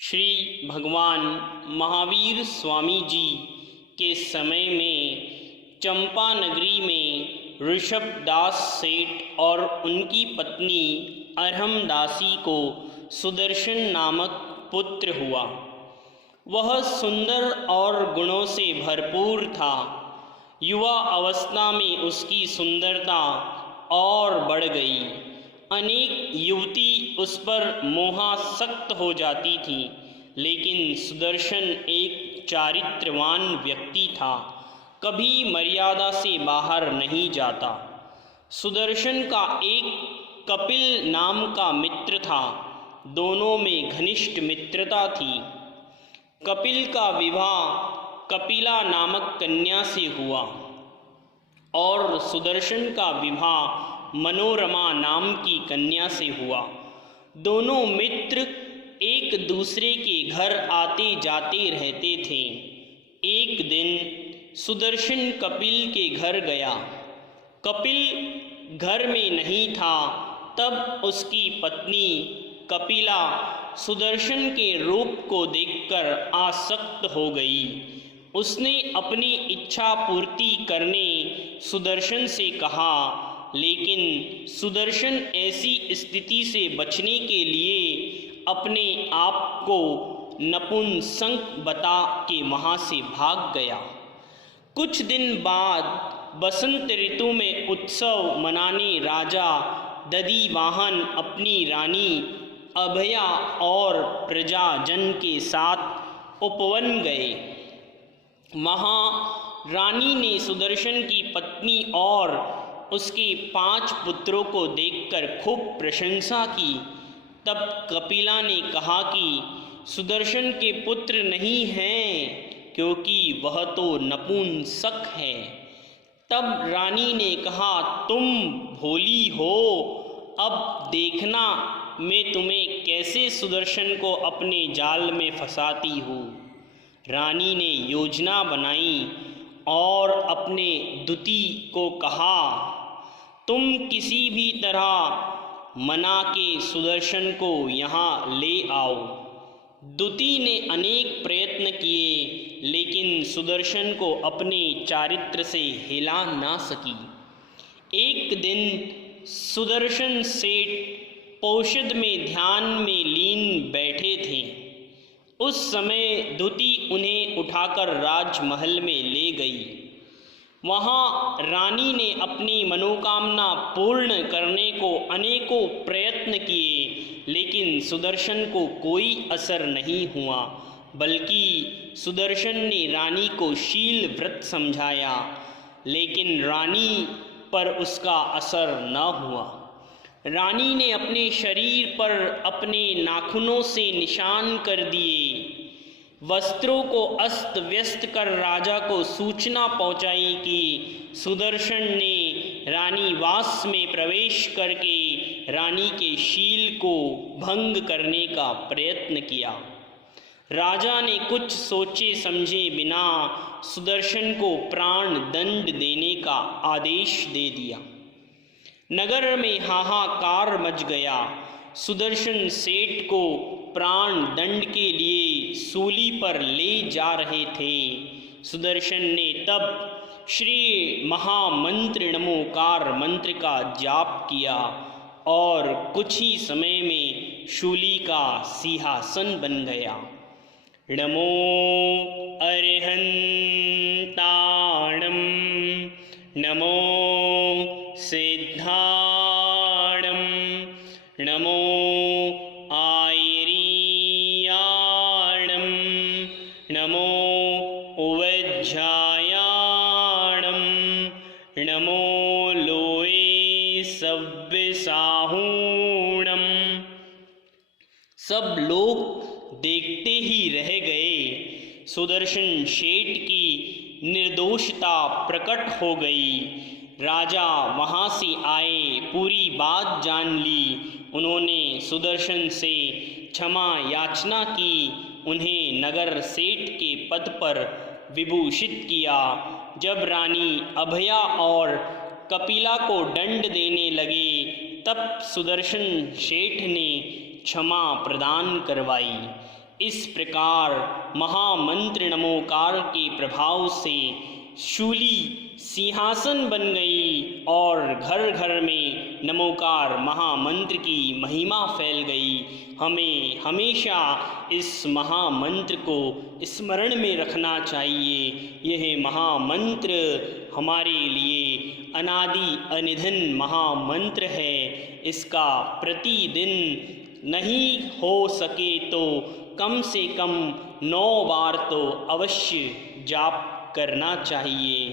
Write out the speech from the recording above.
श्री भगवान महावीर स्वामी जी के समय में चंपा नगरी में ऋषभदास सेठ और उनकी पत्नी अरहमदासी को सुदर्शन नामक पुत्र हुआ। वह सुंदर और गुणों से भरपूर था। युवा अवस्था में उसकी सुंदरता और बढ़ गई। अनेक युवती उस पर मोहासक्त हो जाती थी, लेकिन सुदर्शन एक चारित्रवान व्यक्ति था, कभी मर्यादा से बाहर नहीं जाता। सुदर्शन का एक कपिल नाम का मित्र था। दोनों में घनिष्ठ मित्रता थी। कपिल का विवाह कपिला नामक कन्या से हुआ और सुदर्शन का विवाह मनोरमा नाम की कन्या से हुआ। दोनों मित्र एक दूसरे के घर आते जाते रहते थे। एक दिन सुदर्शन कपिल के घर गया। कपिल घर में नहीं था। तब उसकी पत्नी कपिला सुदर्शन के रूप को देखकर आसक्त हो गई। उसने अपनी इच्छा पूर्ति करने सुदर्शन से कहा, लेकिन सुदर्शन ऐसी स्थिति से बचने के लिए अपने आप को नपुंसक बता के वहाँ से भाग गया। कुछ दिन बाद बसंत ऋतु में उत्सव मनाने राजा दधिवाहन अपनी रानी अभया और प्रजाजन के साथ उपवन गए। वहाँ रानी ने सुदर्शन की पत्नी और उसके 5 पुत्रों को देखकर खूब प्रशंसा की। तब कपिला ने कहा कि सुदर्शन के पुत्र नहीं हैं, क्योंकि वह तो नपुंसक है। तब रानी ने कहा, तुम भोली हो, अब देखना मैं तुम्हें कैसे सुदर्शन को अपने जाल में फंसाती हूँ। रानी ने योजना बनाई और अपने दूती को कहा, तुम किसी भी तरह मना के सुदर्शन को यहाँ ले आओ। दूती ने अनेक प्रयत्न किए, लेकिन सुदर्शन को अपने चारित्र से हिला ना सकी। एक दिन सुदर्शन सेठ पौषध में ध्यान में लीन बैठे थे। उस समय दूती उन्हें उठाकर राजमहल में ले गई। वहाँ रानी ने अपनी मनोकामना पूर्ण करने को अनेकों प्रयत्न किए, लेकिन सुदर्शन को कोई असर नहीं हुआ। बल्कि सुदर्शन ने रानी को शील व्रत समझाया, लेकिन रानी पर उसका असर न हुआ। रानी ने अपने शरीर पर अपने नाखूनों से निशान कर दिए। वस्त्रों को अस्त व्यस्त कर राजा को सूचना पहुंचाई कि सुदर्शन ने रानी वास में प्रवेश करके रानी के शील को भंग करने का प्रयत्न किया। राजा ने कुछ सोचे समझे बिना सुदर्शन को प्राण दंड देने का आदेश दे दिया। नगर में हाहाकार मच गया। सुदर्शन सेठ को प्राण दंड के लिए सूली पर ले जा रहे थे। सुदर्शन ने तब श्री महामंत्र नमोकार मंत्र का जाप किया और कुछ ही समय में शूली का सिंहासन बन गया। नमो अरिहंताणं, नमो सिद्धाणं, नमो आयरीयाणं, नमो उवज्झायाणं, नमो लोये सव्यसाहूणं। सब लोग देखते ही रह गए। सुदर्शन सेठ की निर्दोषता प्रकट हो गई। राजा वहाँ से आए, पूरी बात जान ली। उन्होंने सुदर्शन से क्षमा याचना की, उन्हें नगर सेठ के पद पर विभूषित किया। जब रानी अभया और कपिला को दंड देने लगे, तब सुदर्शन सेठ ने क्षमा प्रदान करवाई। इस प्रकार महामंत्र नमोकार के प्रभाव से शूली सिंहासन बन गई और घर घर में नमोकार महामंत्र की महिमा फैल गई। हमें हमेशा इस महामंत्र को स्मरण में रखना चाहिए। यह महामंत्र हमारे लिए अनादि अनिधन महामंत्र है। इसका प्रतिदिन नहीं हो सके तो कम से कम 9 बार तो अवश्य जाप करना चाहिए।